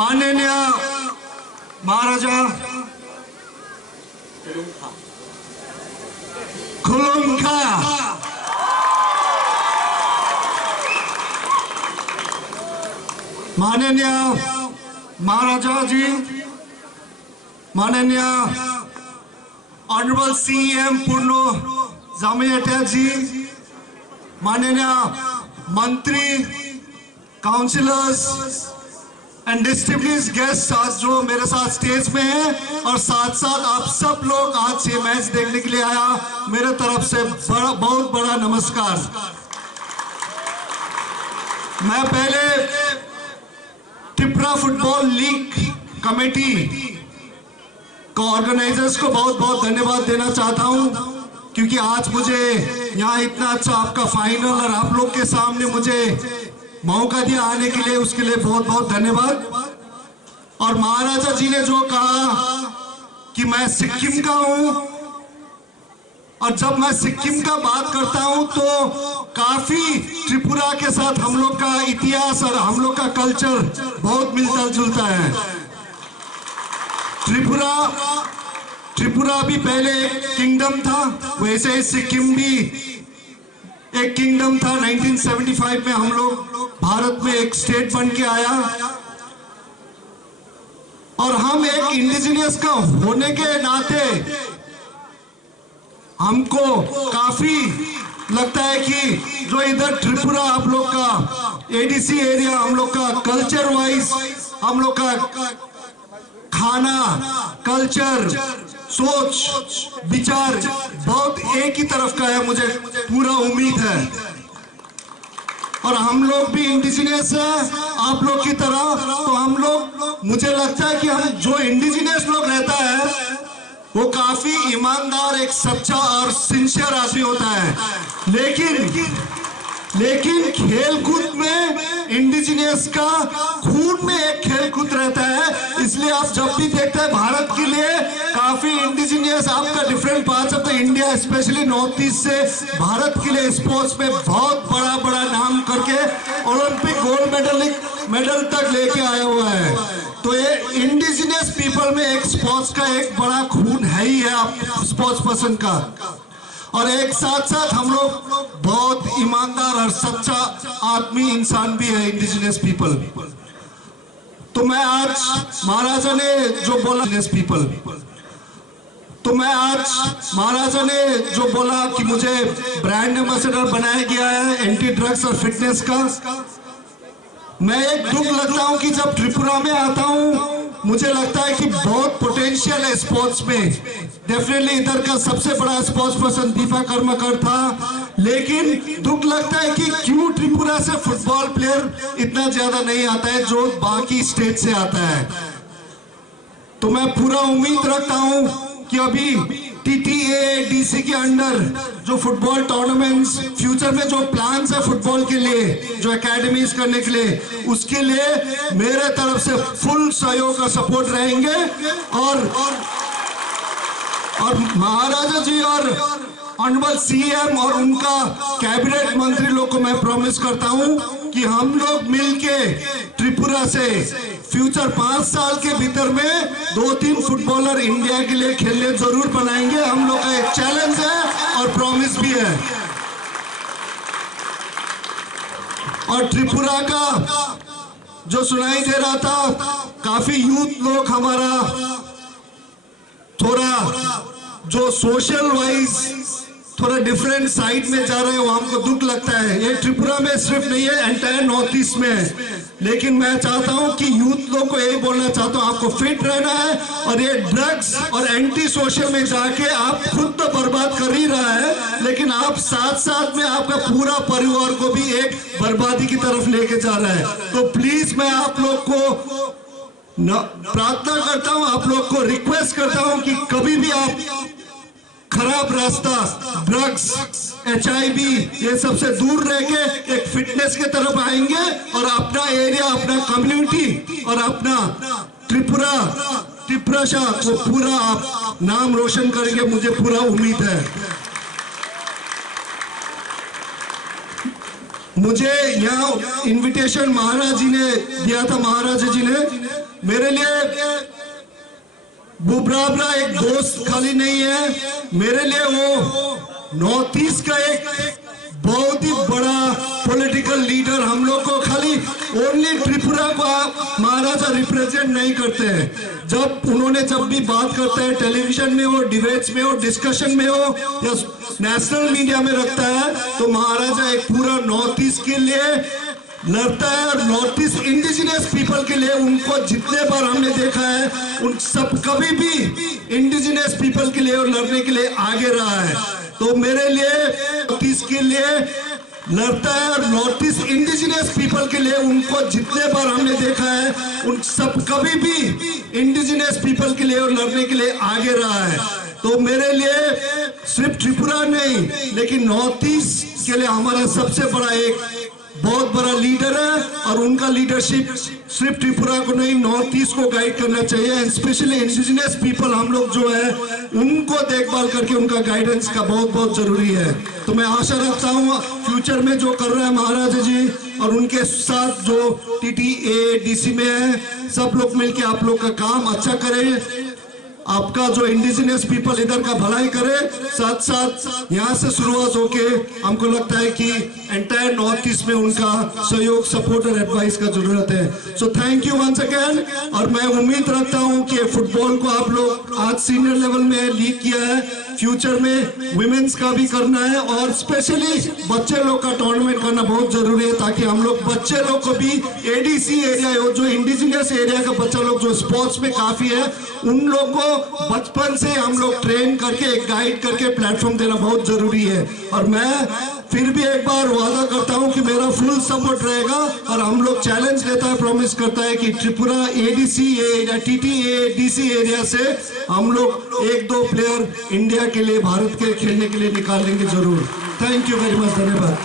माननीय महाराजा खुलुमखा माननीय महाराजा जी, माननीय ऑनरेबल सीएम पूर्णो जामयटिया जी, माननीय मंत्री, काउंसिलर्स एंड डिस्टिंग्विश्ड गेस्ट आज जो मेरे साथ स्टेज में हैं और साथ साथ आप सब लोग आज ये मैच देखने के लिए आया, मेरे तरफ से बहुत बड़ा नमस्कार। मैं पहले त्रिपुरा फुटबॉल लीग कमेटी को ऑर्गेनाइजर्स को बहुत बहुत धन्यवाद देना चाहता हूं, क्योंकि आज मुझे यहाँ इतना अच्छा आपका फाइनल और आप लोग के सामने मुझे मौका दिया आने के लिए, उसके लिए बहुत बहुत धन्यवाद। और महाराजा जी ने जो कहा कि मैं सिक्किम का हूं, और जब मैं सिक्किम का बात करता हूं तो काफी त्रिपुरा के साथ हम लोग का इतिहास और हम लोग का कल्चर बहुत मिलता जुलता है। त्रिपुरा भी पहले एक किंगडम था, वैसे ही सिक्किम भी एक किंगडम था। 1975 में हम लोग भारत में एक स्टेट बन के आया, और हम एक इंडिजिनियस का होने के नाते हमको काफी लगता है कि जो इधर त्रिपुरा आप लोग का एडीसी एरिया, हम लोग का कल्चर वाइज, हम लोग का खाना, कल्चर, सोच, विचार बहुत एक ही तरफ का है, मुझे पूरा उम्मीद है। और हम लोग भी इंडिजिनियस है आप लोग की तरह, तो हम लोग, मुझे लगता है कि हम जो इंडिजिनियस लोग रहता है वो काफी ईमानदार, एक सच्चा और सिंसियर आदमी होता है। लेकिन खेलकूद में इंडिजिनियस का खून में एक खेलकूद रहता है, इसलिए आप जब भी देखते हैं भारत के लिए काफी इंडिजिनियस आपका different parts of the India, specially north east से भारत के लिए स्पोर्ट्स में बहुत बड़ा नाम करके ओलंपिक गोल्ड मेडल तक लेके आया हुआ है। तो ये इंडिजिनियस पीपल में एक स्पोर्ट्स का एक बड़ा खून है ही है, आप स्पोर्ट्स पर्सन का। और एक साथ हम लोग बहुत ईमानदार और सच्चा आदमी इंसान भी है इंडिजिनियस पीपल। तो मैं आज महाराजा ने जो बोला पीपल, तो मैं आज महाराजा ने जो बोला कि मुझे ब्रांड एम्बेसडर बनाया गया है एंटी ड्रग्स और फिटनेस का, मैं एक दुख लगता हूं कि जब त्रिपुरा में आता हूं मुझे लगता है कि बहुत पोटेंशियल है स्पोर्ट्स में। डेफिनेटली इधर का सबसे बड़ा स्पोर्ट्स पर्सन दीपा कर्मकर था, लेकिन दुख लगता है कि क्यों त्रिपुरा से फुटबॉल प्लेयर इतना ज्यादा नहीं आता है जो बाकी स्टेट से आता है। तो मैं पूरा उम्मीद रखता हूं कि अभी TTADC के अंडर जो फुटबॉल टूर्नामेंट्स फ्यूचर में जो प्लान्स है फुटबॉल के लिए, जो एकेडमीज करने के लिए, उसके लिए मेरे तरफ से फुल सहयोग और सपोर्ट रहेंगे। और महाराजा जी और ऑनरेबल सीएम और उनका कैबिनेट मंत्री लोग को मैं प्रॉमिस करता हूं कि हम लोग मिलके त्रिपुरा से फ्यूचर 5 साल के भीतर में 2-3 फुटबॉलर इंडिया के लिए खेलने जरूर बनाएंगे। हम लोग का एक चैलेंज है और प्रॉमिस भी है। और त्रिपुरा का जो सुनाई दे रहा था, काफी यूथ लोग हमारा थोड़ा जो सोशल वाइज थोड़ा डिफरेंट साइड में जा रहे हैं, वो हमको दुख लगता है। ये त्रिपुरा में सिर्फ नहीं है, एंटायर नॉर्थ ईस्ट में है। लेकिन मैं चाहता हूं कि यूथ लोग को यही बोलना चाहता हूं, आपको फिट रहना है, और ये ड्रग्स और एंटी सोशल में जाके आप खुद तो बर्बाद कर ही रहा है, लेकिन आप साथ में आपका पूरा परिवार को भी एक बर्बादी की तरफ लेके जा रहा है। तो प्लीज मैं आप लोग को प्रार्थना करता हूं, आप लोग को रिक्वेस्ट करता हूं कि कभी भी आप खराब रास्ता, ड्रग्स, HIV ये सबसे दूर रह के एक फिटनेस के तरफ आएंगे और अपना एरिया, अपना कम्युनिटी और अपना त्रिपुरा को पूरा आप नाम रोशन करेंगे, मुझे पूरा उम्मीद है। मुझे यहाँ इनविटेशन महाराज जी ने दिया था, महाराजा जी ने, मेरे लिए बुमराह एक दोस्त खाली नहीं है, मेरे लिए वो नॉर्थ ईस्ट का एक बहुत ही बड़ा पॉलिटिकल लीडर। हम लोग को खाली ओनली त्रिपुरा को महाराजा रिप्रेजेंट नहीं करते हैं। जब भी बात करते हैं, टेलीविजन में हो, डिबेट्स में हो, डिस्कशन में हो या नेशनल मीडिया में रखता है, तो महाराजा एक पूरा नॉर्थ ईस्ट के लिए लड़ता है और नॉर्थ ईस्ट इंडिजिनियस पीपल के लिए उनको जितने बार हमने देखा है, उन सब कभी भी इंडिजिनियस पीपल के लिए और लड़ने के लिए आगे रहा है। तो मेरे लिए नॉर्थ ईस्ट के लिए लड़ता है और नॉर्थ ईस्ट इंडिजिनियस पीपल के लिए उनको जितने बार हमने देखा है, उन सब कभी भी इंडिजिनियस पीपल के लिए और लड़ने के लिए आगे रहा है। तो मेरे लिए सिर्फ त्रिपुरा नहीं, लेकिन नॉर्थ ईस्ट के लिए हमारा सबसे बड़ा एक बहुत बड़ा लीडर है और उनका लीडरशिप सिर्फ त्रिपुरा को नहीं, नॉर्थ ईस्ट को गाइड करना चाहिए। स्पेशली इंडिजिनियस पीपल हम लोग जो है उनको देखभाल करके उनका गाइडेंस का बहुत बहुत जरूरी है। तो मैं आशा रखता हूँ फ्यूचर में जो कर रहे हैं महाराजा जी और उनके साथ जो टीटीए डीसी में है, सब लोग मिलके आप लोग का काम अच्छा करें, आपका जो इंडिजिनियस पीपल इधर का भलाई करे, साथ साथ यहाँ से शुरुआत होके हमको लगता है कि एंटायर नॉर्थ ईस्ट में उनका सहयोग, सपोर्ट और एडवाइस का जरूरत है। So thank you once again. और मैं उम्मीद रखता हूँ कि फुटबॉल को आप लोग आज सीनियर लेवल में लीड किया है, फ्यूचर में विमेंस का भी करना है और स्पेशली बच्चे लोग का टूर्नामेंट करना बहुत जरूरी है, ताकि हम लोग बच्चे लोग को भी एडीसी एरिया जो इंडिजिनियस एरिया का बच्चा लोग जो स्पोर्ट्स में काफी है, उन लोग को बचपन से हम लोग ट्रेन करके गाइड करके प्लेटफॉर्म देना बहुत जरूरी है। और मैं फिर भी एक बार वादा करता हूं कि मेरा फुल सपोर्ट रहेगा और हम लोग चैलेंज लेता है, प्रॉमिस करता है कि त्रिपुरा एडीसी या टीटीए डीसी एरिया से हम लोग 1-2 प्लेयर इंडिया के लिए, भारत के खेलने के लिए निकाल लेंगे जरूर। थैंक यू वेरी मच, धन्यवाद।